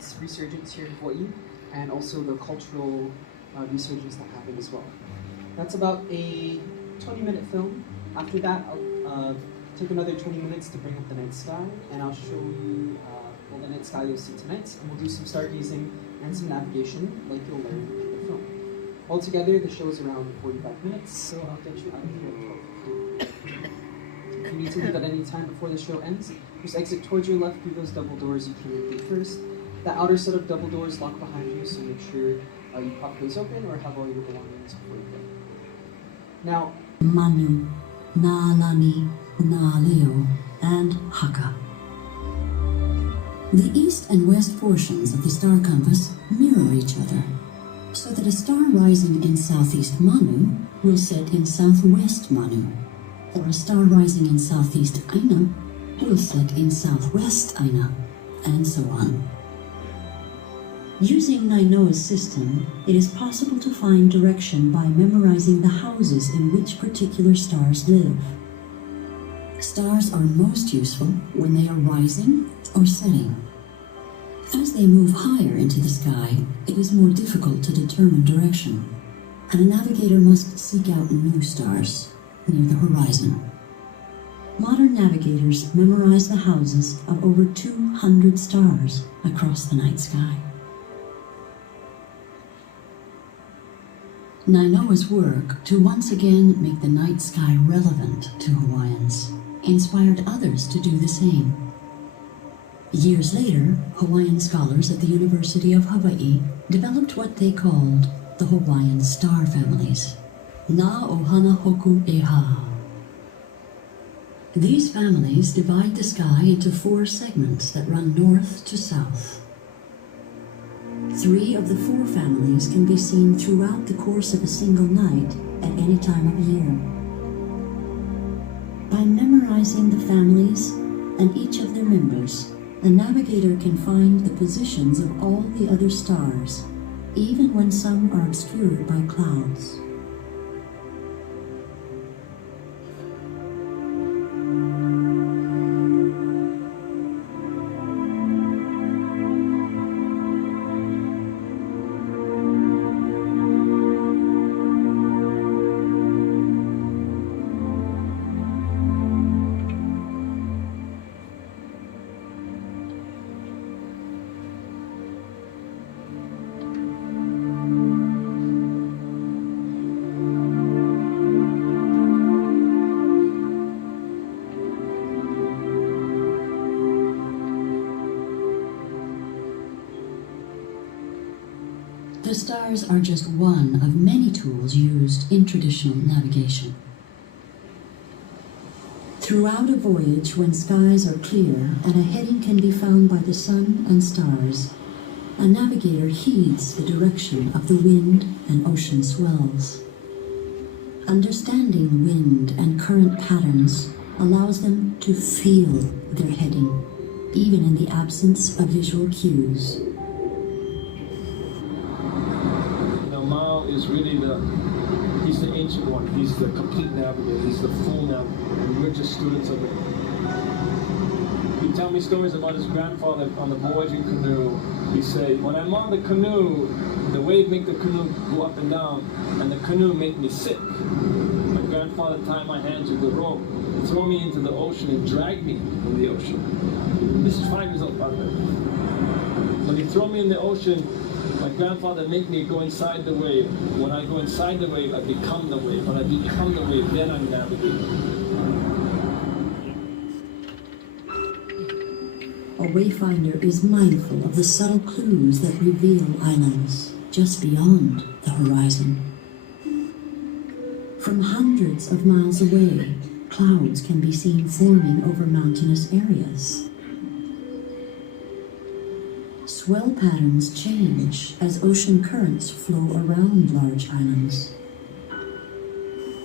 its resurgence here in Hawaiʻi, and also the cultural resurgence that happened as well. That's about a 20-minute film. After that, I'll take another 20 minutes to bring up the night sky, and I'll show you the night sky you'll see tonight, and we'll do some stargazing and some navigation like you'll learn in the film. Altogether, the show is around 45 minutes, so I'll get you out of here. If you need to leave at any time before the show ends, just exit towards your left through those double doors you came in through first. The outer set of double doors lock behind you, so make sure you pop those open or have all your belongings before you go. Now, Manu, Naalani, Naaleo, and Haka. The east and west portions of the star compass mirror each other, so that a star rising in southeast Manu will set in southwest Manu, or a star rising in southeast Aina will set in southwest Aina, and so on. Using Nainoa's system, it is possible to find direction by memorizing the houses in which particular stars live. Stars are most useful when they are rising or setting. As they move higher into the sky, it is more difficult to determine direction, and a navigator must seek out new stars near the horizon. Modern navigators memorize the houses of over 200 stars across the night sky. Nainoa's work to once again make the night sky relevant to Hawaiians inspired others to do the same. Years later, Hawaiian scholars at the University of Hawaii developed what they called the Hawaiian star families. Na Ohana Hoku Eha. These families divide the sky into 4 segments that run north to south. 3 of the 4 families can be seen throughout the course of a single night at any time of year. By memorizing the families and each of their members, the navigator can find the positions of all the other stars, even when some are obscured by clouds. The stars are just one of many tools used in traditional navigation. Throughout a voyage, when skies are clear and a heading can be found by the sun and stars, a navigator heeds the direction of the wind and ocean swells. Understanding wind and current patterns allows them to feel their heading, even in the absence of visual cues. Is really he's the ancient one, he's the complete navigator, he's the full navigator, and we're just students of it. He'd tell me stories about his grandfather on the voyaging canoe. He'd say, when I'm on the canoe, the wave make the canoe go up and down, and the canoe make me sick. My grandfather tied my hands with a rope, throw me into the ocean and drag me in the ocean. This is 5 years old, by the way. When he throw me in the ocean, my grandfather made me go inside the wave. When I go inside the wave, I become the wave. When I become the wave, then I'm navigating. A wayfinder is mindful of the subtle clues that reveal islands just beyond the horizon. From hundreds of miles away, clouds can be seen forming over mountainous areas. Swell patterns change as ocean currents flow around large islands.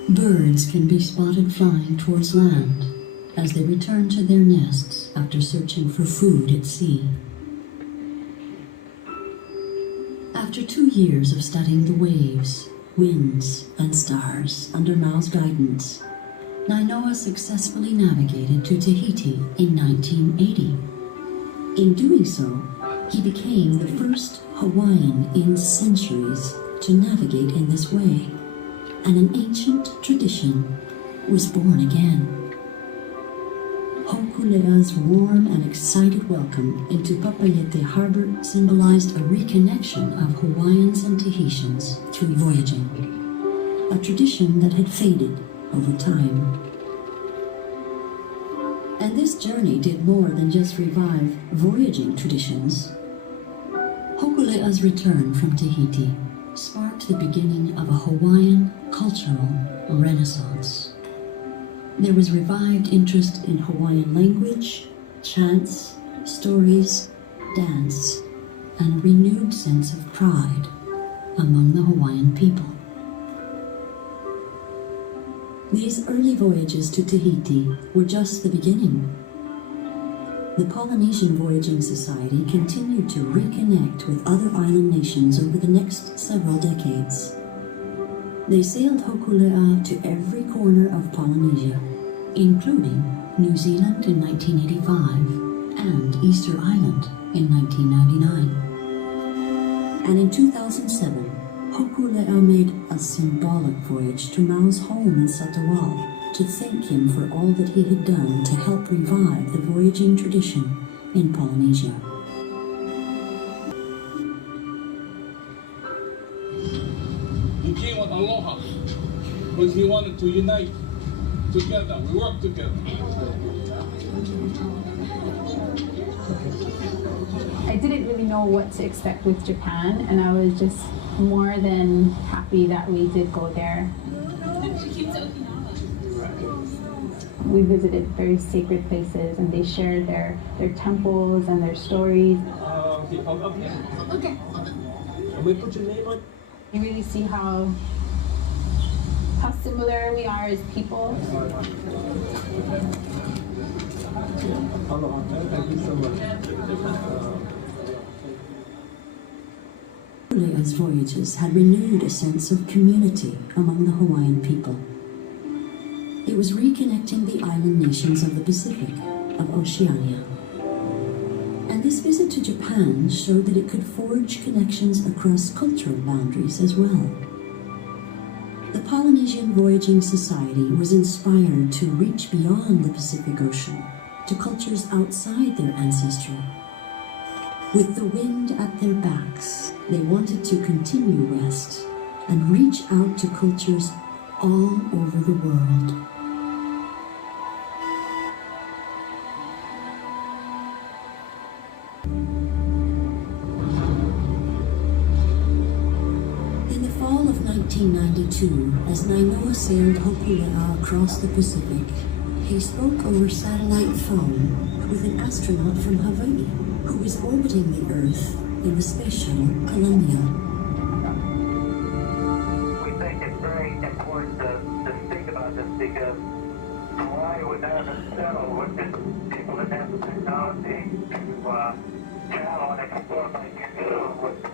Birds can be spotted flying towards land as they return to their nests after searching for food at sea. After 2 years of studying the waves, winds, and stars under Mao's guidance, Nainoa successfully navigated to Tahiti in 1980. In doing so, He became the first Hawaiian in centuries to navigate in this way, and an ancient tradition was born again. Hokule'a's warm and excited welcome into Papayete Harbor symbolized a reconnection of Hawaiians and Tahitians through voyaging, a tradition that had faded over time. And this journey did more than just revive voyaging traditions. Hokule'a's return from Tahiti sparked the beginning of a Hawaiian cultural renaissance. There was revived interest in Hawaiian language, chants, stories, dance, and a renewed sense of pride among the Hawaiian people. These early voyages to Tahiti were just the beginning. The Polynesian Voyaging Society continued to reconnect with other island nations over the next several decades. They sailed Hokulea to every corner of Polynesia, including New Zealand in 1985 and Easter Island in 1999. And in 2007, Hokulea made a symbolic voyage to Mao's home in Satawal to thank him for all that he had done to help revive the voyaging tradition in Polynesia. He came with aloha because he wanted to unite together. We work together. I didn't really know what to expect with Japan, and I was just more than happy that we did go there. We visited very sacred places, and they shared their temples and their stories. Okay. Can we put your name on? You really see how similar we are as people. Thank you so much. Hokule'a's voyages had renewed a sense of community among the Hawaiian people. It was reconnecting the island nations of the Pacific, of Oceania. And this visit to Japan showed that it could forge connections across cultural boundaries as well. The Polynesian Voyaging Society was inspired to reach beyond the Pacific Ocean to cultures outside their ancestry. With the wind at their backs, they wanted to continue west and reach out to cultures all over the world. In the fall of 1992, as Nainoa sailed Hokulea across the Pacific, he spoke over satellite phone with an astronaut from Hawaii who was orbiting the Earth in the space shuttle Columbia. We think it's very important to speak about this because Hawaii would not have settled with the people that have the technology to travel and explore like you do with this.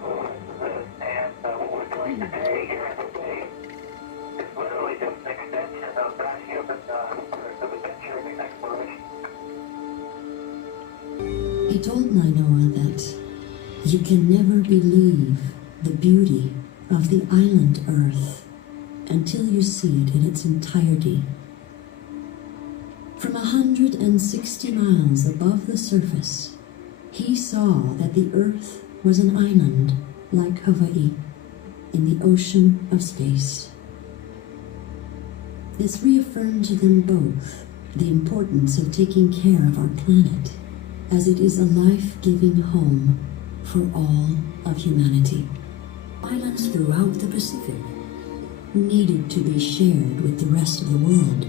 And what we're doing today here in the States is literally just an extension of that human adventure and exploration. He told Nainoa that you can never believe the beauty of the island Earth until you see it in its entirety. From 160 miles above the surface, he saw that the Earth was an island like Hawaii in the ocean of space. This reaffirmed to them both the importance of taking care of our planet, as it is a life-giving home for all of humanity. Islands throughout the Pacific needed to be shared with the rest of the world.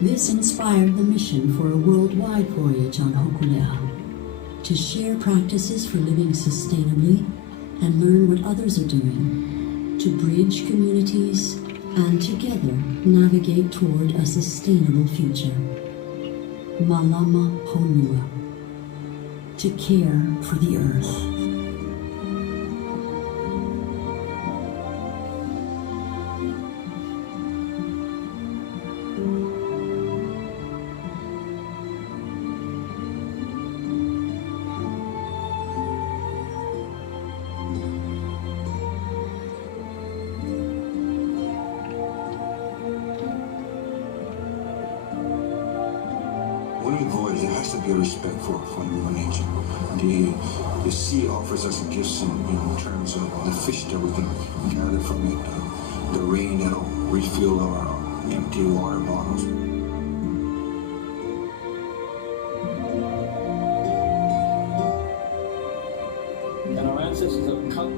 This inspired the mission for a worldwide voyage on Hokulea, to share practices for living sustainably and learn what others are doing, to bridge communities and together navigate toward a sustainable future. Malama Honua, to care for the Earth. get respect for human nature. The sea offers us gifts in terms of the fish that we can gather from it, the rain that'll refill our empty water bottles. And our ancestors have cut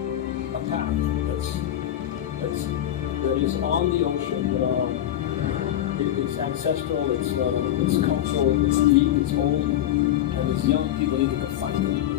a path that is on the ocean. It's ancestral, it's cultural, it's deep, it's old, and as young people need to find it.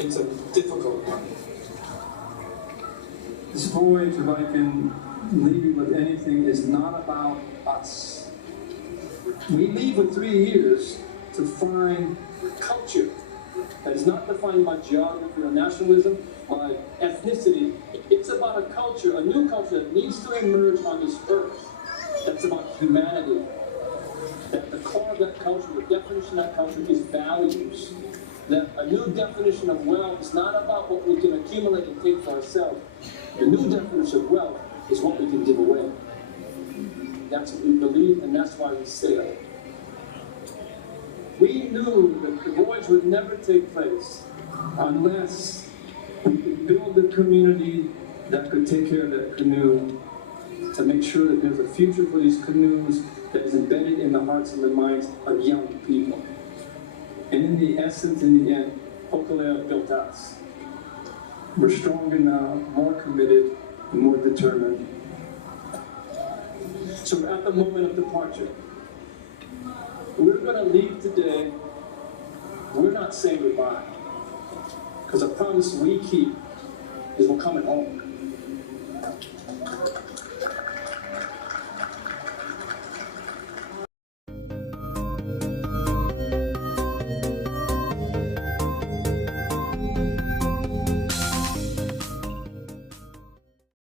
It's a difficult one. This voyage, if I can leave you with anything, is not about us. We leave for 3 years to find culture that is not defined by geography or nationalism, by ethnicity. It's about a culture, a new culture that needs to emerge on this earth. That's about humanity. That the core of that culture, the definition of that culture is values. That a new definition of wealth is not about what we can accumulate and take for ourselves. The new definition of wealth is what we can give away. That's what we believe, and that's why we sail. We knew that the voyage would never take place unless we could build a community that could take care of that canoe, to make sure that there's a future for these canoes that is embedded in the hearts and the minds of young people. And in the essence, in the end, Hokulea built us. We're stronger now, more committed, and more determined. So we're at the moment of departure. We're going to leave today. We're not saying goodbye. Because a promise we keep is we're coming home.